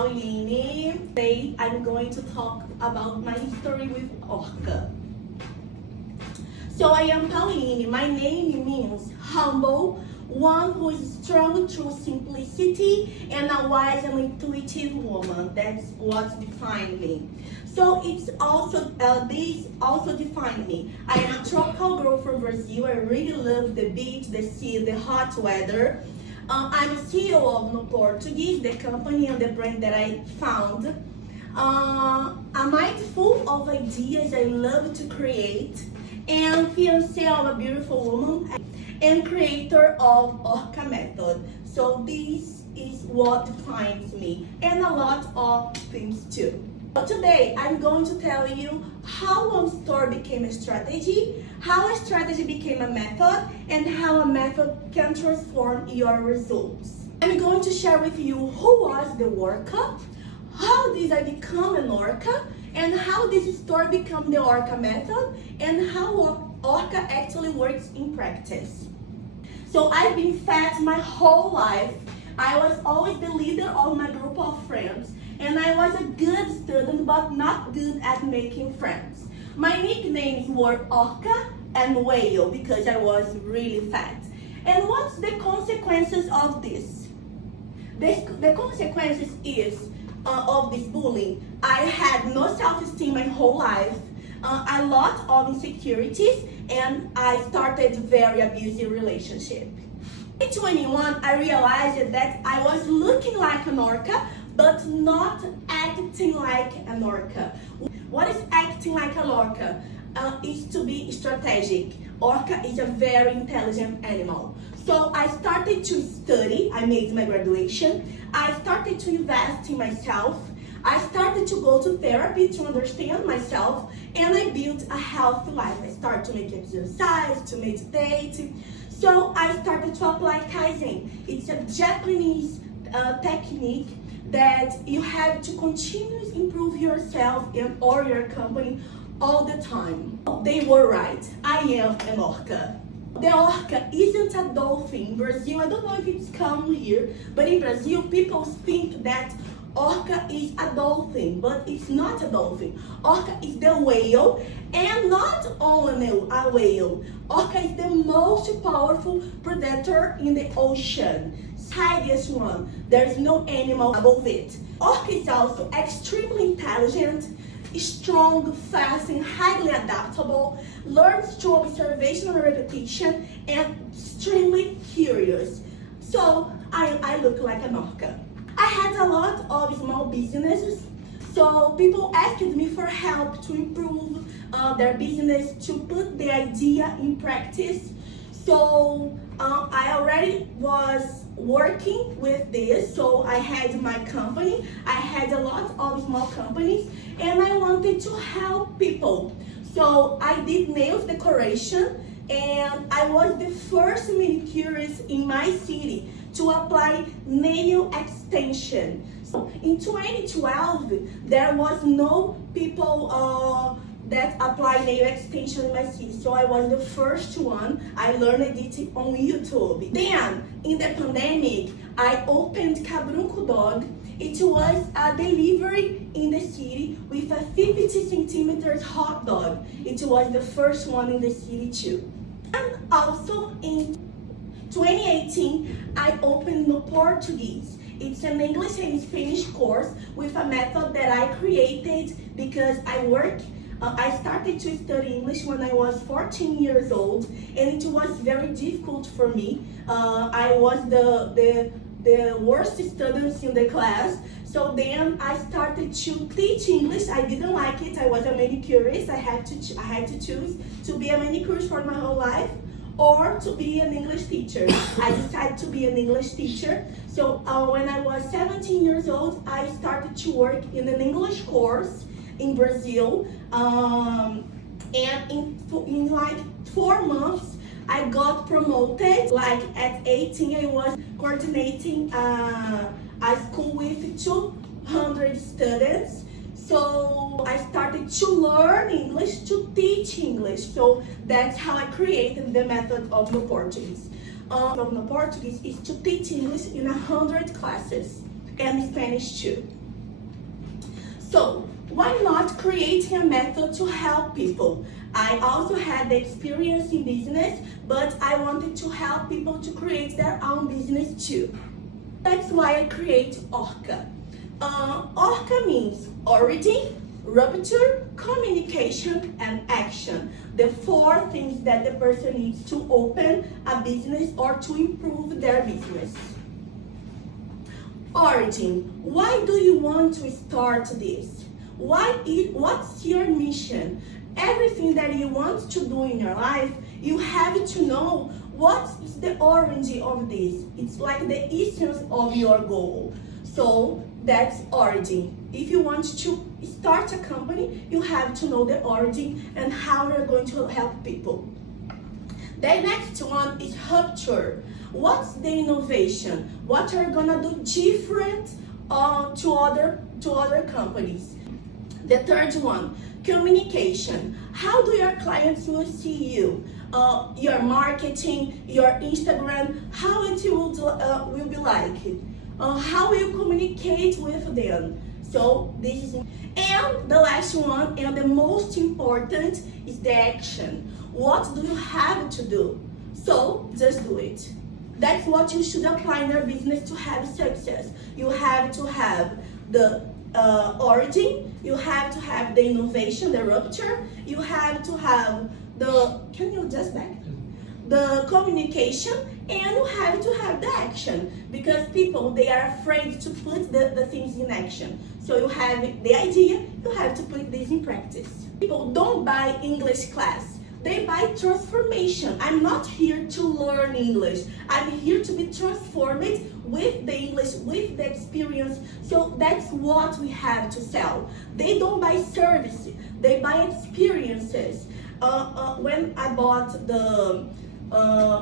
Pauline. Today I'm going to talk about my history with ORCA. So I am Pauline. My name means humble, one who is strong through simplicity, and a wise and intuitive woman. That's what defines me. So it's also this also defines me. I am a tropical girl from Brazil. I really love the beach, the sea, the hot weather. I'm a CEO of No Portuguese, the company and the brand that I found. I'm mindful of ideas I love to create, and fiancé of a beautiful woman, and creator of ORCA method. So this is what defines me, and a lot of things too. Today I'm going to tell you how one store became a strategy, how a strategy became a method, and how a method can transform your results. I'm going to share with you who was the ORCA, how did I become an ORCA, and how this store became the ORCA method, and how ORCA actually works in practice. So I've been fat my whole life. I was always the leader of my group of friends, and I was a good student but not good at making friends. My nicknames were ORCA and Whale because I was really fat. And what's the consequences of this? The consequences is of this bullying. I had no self-esteem my whole life, a lot of insecurities, and I started very abusive relationship. In 21, I realized that I was looking like an ORCA, but not acting like an ORCA. What is acting like an ORCA? Is to be strategic. ORCA is a very intelligent animal. So I started to study, I made my graduation, I started to invest in myself, I started to go to therapy to understand myself, and I built a healthy life. I started to make exercise, to meditate. So I started to apply Kaizen. It's a Japanese technique that you have to continuously improve yourself and or your company all the time. They were right. I am an ORCA. The ORCA isn't a dolphin. In Brazil, I don't know if it's common here, but in Brazil, people think that ORCA is a dolphin, but it's not a dolphin. ORCA is the whale, and not only a whale. ORCA is the most powerful predator in the ocean. Highest one. There is no animal above it. ORCA is also extremely intelligent, strong, fast, and highly adaptable, learns through observation and repetition, and extremely curious. So I look like an ORCA. I had a lot of small businesses, so people asked me for help to improve their business, to put the idea in practice. So I already was working with this, so I had my company, I had a lot of small companies, and I wanted to help people. So I did nails decoration, and I was the first manicurist in my city to apply nail extension. So in 2012, there was no people that apply nail extension in my city. So I was the first one. I learned it on YouTube. Then, in the pandemic, I opened Cabrunco Dog. It was a delivery in the city with a 50 centimeters hot dog. It was the first one in the city too. And also in 2018, I opened No Portuguese. It's an English and Spanish course with a method that I created because I started to study English when I was 14 years old, and it was very difficult for me. I was the worst student in the class. So then I started to teach English. I didn't like it. I was a manicurist. I had to choose to be a manicurist for my whole life or to be an English teacher. I decided to be an English teacher. So when I was 17 years old, I started to work in an English course in Brazil, and in like 4 months I got promoted. Like at 18 I was coordinating a school with 200 students. So I started to learn English, to teach English. So that's how I created the method of No Portuguese. Of No Portuguese is to teach English in 100 classes, and Spanish too. So why not creating a method to help people? I also had the experience in business, but I wanted to help people to create their own business too. That's why I create ORCA. ORCA means origin, rupture, communication, and action. The 4 things that the person needs to open a business or to improve their business. Origin. Why do you want to start this? What's your mission? Everything that you want to do in your life, you have to know what is the origin of this. It's like the essence of your goal. So that's origin. If you want to start a company, you have to know the origin and how you're going to help people. The next one is rupture. What's the innovation? What are you gonna do different to other companies? The third one, communication. How do your clients will see you? Your marketing, your Instagram, how it will be like? How you communicate with them? So this is, and the last one and the most important is the action. What do you have to do? So just do it. That's what you should apply in your business to have success. You have to have the origin, you have to have the innovation, the rupture, you have to have the, can you just back? The communication, and you have to have the action, because people, they are afraid to put the things in action. So you have the idea, you have to put this in practice. People don't buy English class. They buy transformation. I'm not here to learn English. I'm here to be transformed with the English, with the experience. So that's what we have to sell. They don't buy services. They buy experiences. When I bought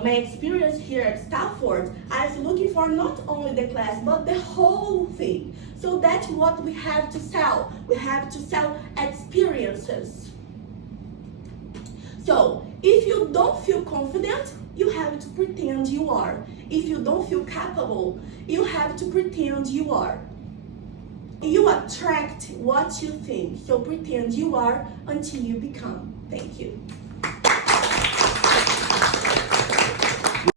my experience here at Stanford, I was looking for not only the class, but the whole thing. So that's what we have to sell. We have to sell experiences. So, if you don't feel confident, you have to pretend you are. If you don't feel capable, you have to pretend you are. You attract what you think, so pretend you are until you become. Thank you.